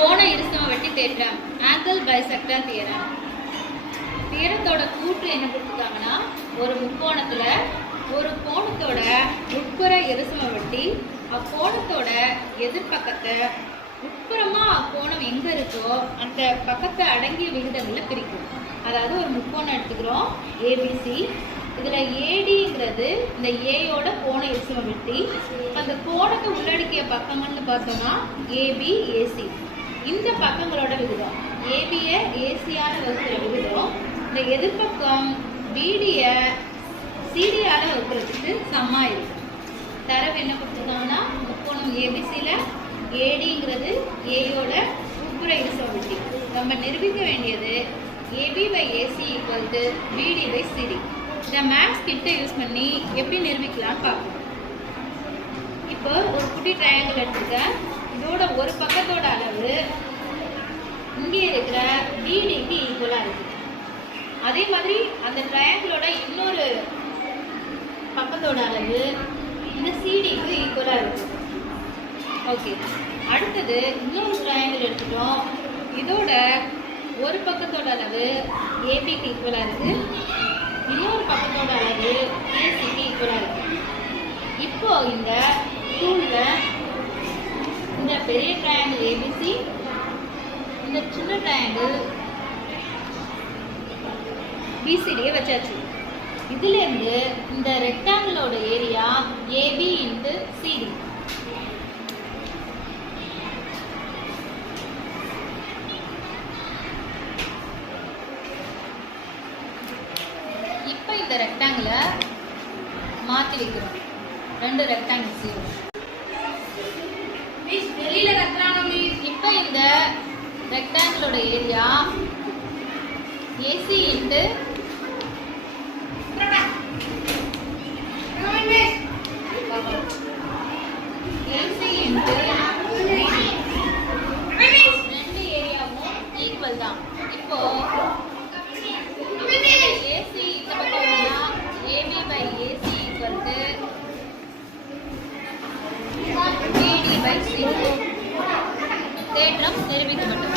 கோண இருசம வெட்டி தேற்றம் ஆங்கிள் பைசெக்டர் தியரம் தியரத்தோட கூற்று என்ன கொடுத்துருக்காங்கன்னா ஒரு முக்கோணத்துல ஒரு கோணத்தோட உட்புற இருசம வெட்டி அக்கோணத்தோட எதிர்பக்கத்தை உட்புறமா அக்கோணம் எங்க இருக்கோ அந்த பக்கத்தை அடங்கிய விகிதங்களில் பிரிக்கும். அதாவது ஒரு முக்கோணம் எடுத்துக்கிறோம் ஏபிசி இதுல ஏடிங்கிறது இந்த ஏயோட கோண இருசம வெட்டி. அந்த கோணத்தை உள்ளடக்கிய பக்கங்கள்னு பார்த்தோம்னா ஏபி ஏசி இந்த பக்கங்களோட விகிதம். ஏபிய ஏசியால வகுக்கிற விகிதம். இந்த எதிர்பக்கம் பிடிய சிடியால வகுக்கிறதுக்கு சம்மா இருக்கும். தரவு என்ன கொடுத்துருக்காங்கன்னா முக்கோணம் ஏபிசியில் ஏடிங்கிறது ஏயோட உட்புற இருசமவெட்டி நம்ம நிரூபிக்க வேண்டியது A B by A C equal to B D by C D இந்த மேக்ஸ் கிட்ட யூஸ் பண்ணி எப்படி நிரூபிக்கலாம்னு பார்ப்போம். இப்போ ஒரு குட்டி ட்ரையாங்கிள் எடுத்துருக்கேன். இதோட ஒரு பக்கத்தோட அளவு இங்கே இருக்கிற பிடிக்கு ஈக்குவலாக இருக்கு. அதே மாதிரி அந்த ட்ரையாங்கிளோட இன்னொரு பக்கத்தோட அளவு இந்த சிடிக்கு ஈக்குவலாக இருக்கு. ஓகே அடுத்தது இன்னொரு ட்ரையாங்கிள் எடுத்துட்டோம். இதோட ஒரு பக்கத்தோட அளவு ஏபிக்கு ஈக்குவலாக இருக்கு. இன்னொரு பக்கத்தோட அளவு ஏசிக்கு ஈக்குவலாக இருக்கு. இப்போ இந்த டூலில் இந்த பெரிய ட்ரையாங்கிள் ஏபிசி இந்த சின்ன ட்ரையாங்கிள் பிசிடியை வச்சாச்சு. இதுலேருந்து இந்த ரெக்டாங்கிளோட area A B into C D இப்போ இந்த ரெக்டாங்கிளை மாற்றி வைக்கிறோம். ரெண்டு ரெக்டாங்கிள் சீரோ வெளியில கத்துறாங்க இப்போ இந்த ரெக்டாங்கிளோட area A C into A C into let me